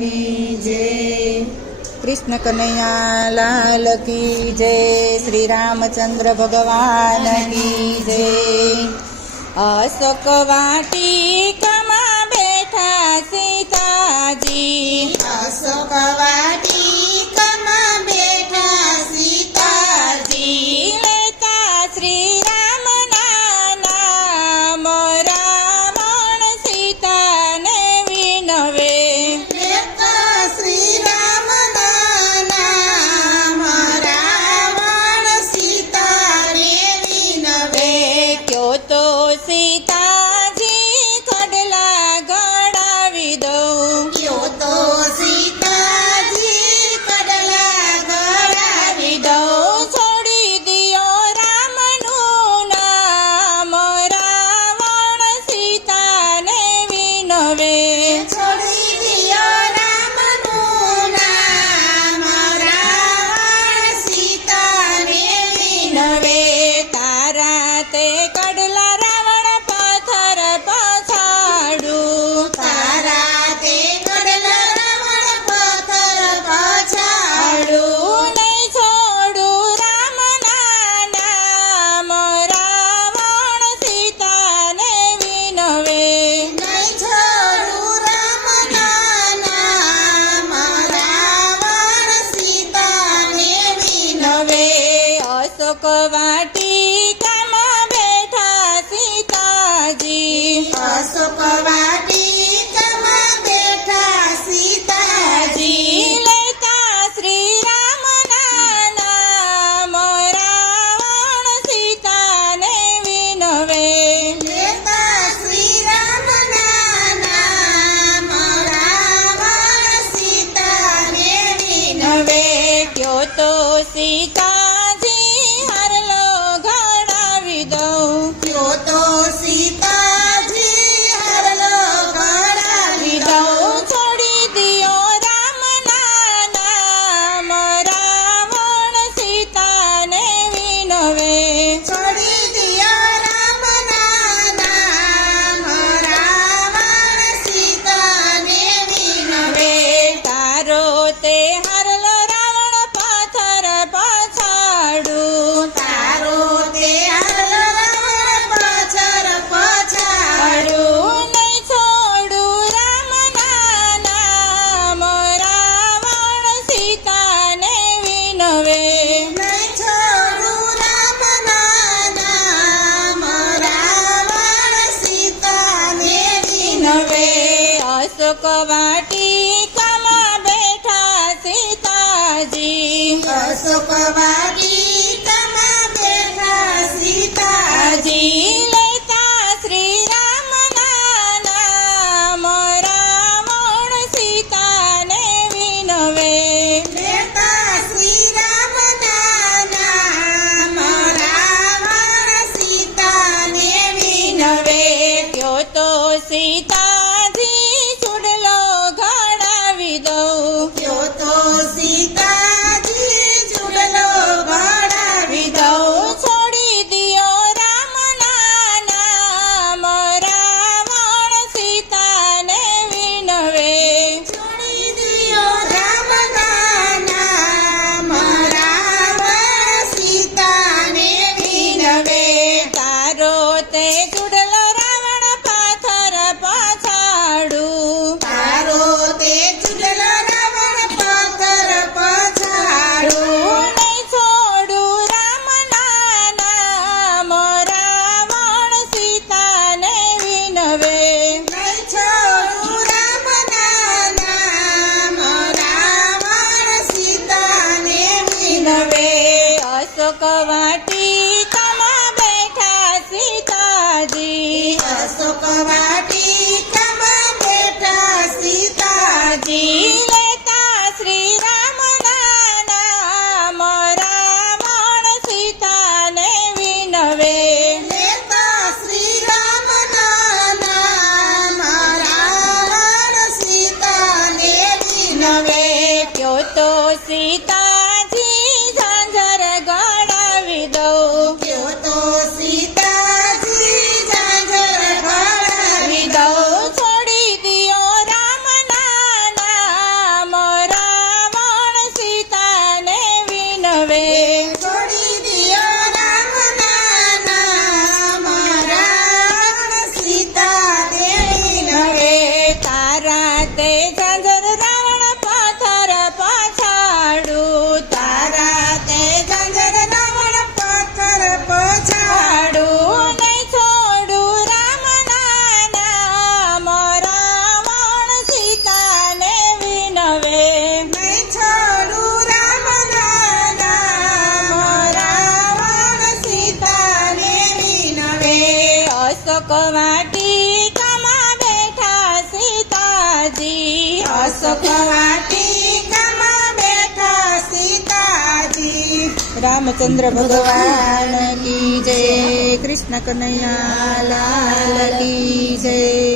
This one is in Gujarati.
की जय। कृष्ण कन्हैया लाल की जय। श्री रामचंद्र भगवान की जय। अशोक वाटिकाમાં બેઠા સીતાજી, અશોક વાટિકામાં બેઠા સીતાજી, લેતા શ્રી રામના નામ, રાવણ સીતાને વિનવે. લેતા શ્રી રામના નામ, રાવણ સીતાને વિનવે. કયો તો સીતાજી કડલા ગળાવી દઉં, કયો તો સીતાજી કડલા ગળાવી દઉં. છોડી દિયો રામનું નામ, રાવણ સીતાને વિનવે. છોડી દિયો રામનું નામ, રાવણ સીતાને વિનવે. તારા તે કડલા રાવણ પથ્થર પછાડું, તારા તે કડલા રાવણ પથ્થર પછાડું. નહીં છોડું રામના નામ, રાવણ સીતાને વિનવે. નહીં છોડું રામના નામ, રાવણ સીતાને વિનવે. અશોક વાટિકામાં બેઠા સીતાજી, અશોક વાટિકામાં બેઠા સીતાજી, લેતા શ્રી રામના નામ, રાવણ સીતાને વિનવે. લેતા શ્રી રામના નામ, રાવણ સીતાને વિનવે. કયો તો સીતાજી હારલો ઘડાવી દઉં, કયો તો સીતાજી હારલો ઘડાવી દઉં. છોડી દિયો રામના નામ, રાવણ સીતાને વિનવે. છોડી દિયો રામના નામ, રાવણ સીતાને વિનવે. તારો તે હારલો રાવણ પથ્થર પછાડું, તારો તે હારલો રાવણ પથ્થર પછાડું. નહીં છોડું રામના નામ, રાવણ સીતાને વિનવે. નહીં છોડું રામના નામ, રાવણ સીતાને વિનવે. અશોક વાટિકામાં બેઠા સીતાજી, અશોક વાટિકામાં બેઠા સીતાજી, લેતા શ્રી રામના નામ, રાવણ સીતાને વિનવે. લેતા શ્રી રામના નામ, રાવણ સીતાને વિનવે. કયો તો સીતાજી ચૂડલો ઘડાવી દઉં, કયો તો સીતાજી ચૂડલો ઘડાવી દઉં. છોડી દિયો રામના નામ, રાવણ સીતાને વિનવે. છોડી દિયો રામના નામ, રાવણ સીતાને વિનવે. તારો તે ચૂડલો રાવણ પથ્થર પછાડું, તારો તે ચૂડલો રાવણ પથ્થર પછાડું. નહીં છોડું રામના નામ, રાવણ સીતાને વિનવે. નહીં છોડું રામના નામ, રાવણ સીતાને વિનવે. અશોક વાટિકામાં બેઠા સીતાજી, અશોક વાટિકામાં બેઠા સીતાજી, લેતા શ્રી રામના નામ, રાવણ સીતાને વિનવે. લેતા શ્રી રામના નામ, રાવણ સીતાને વિનવે. કયો તો સીતાજી ઝાંઝર ગળાવી દઉં, કયો તો સીતાજી ઝાંઝર ઘડાવી દઉં. છોડી દિયો રામના વાટિકામાં બેઠા સીતાજી રામચંદ્ર ભગવાન કી જય, કૃષ્ણ કનૈયા લાલ કી જય.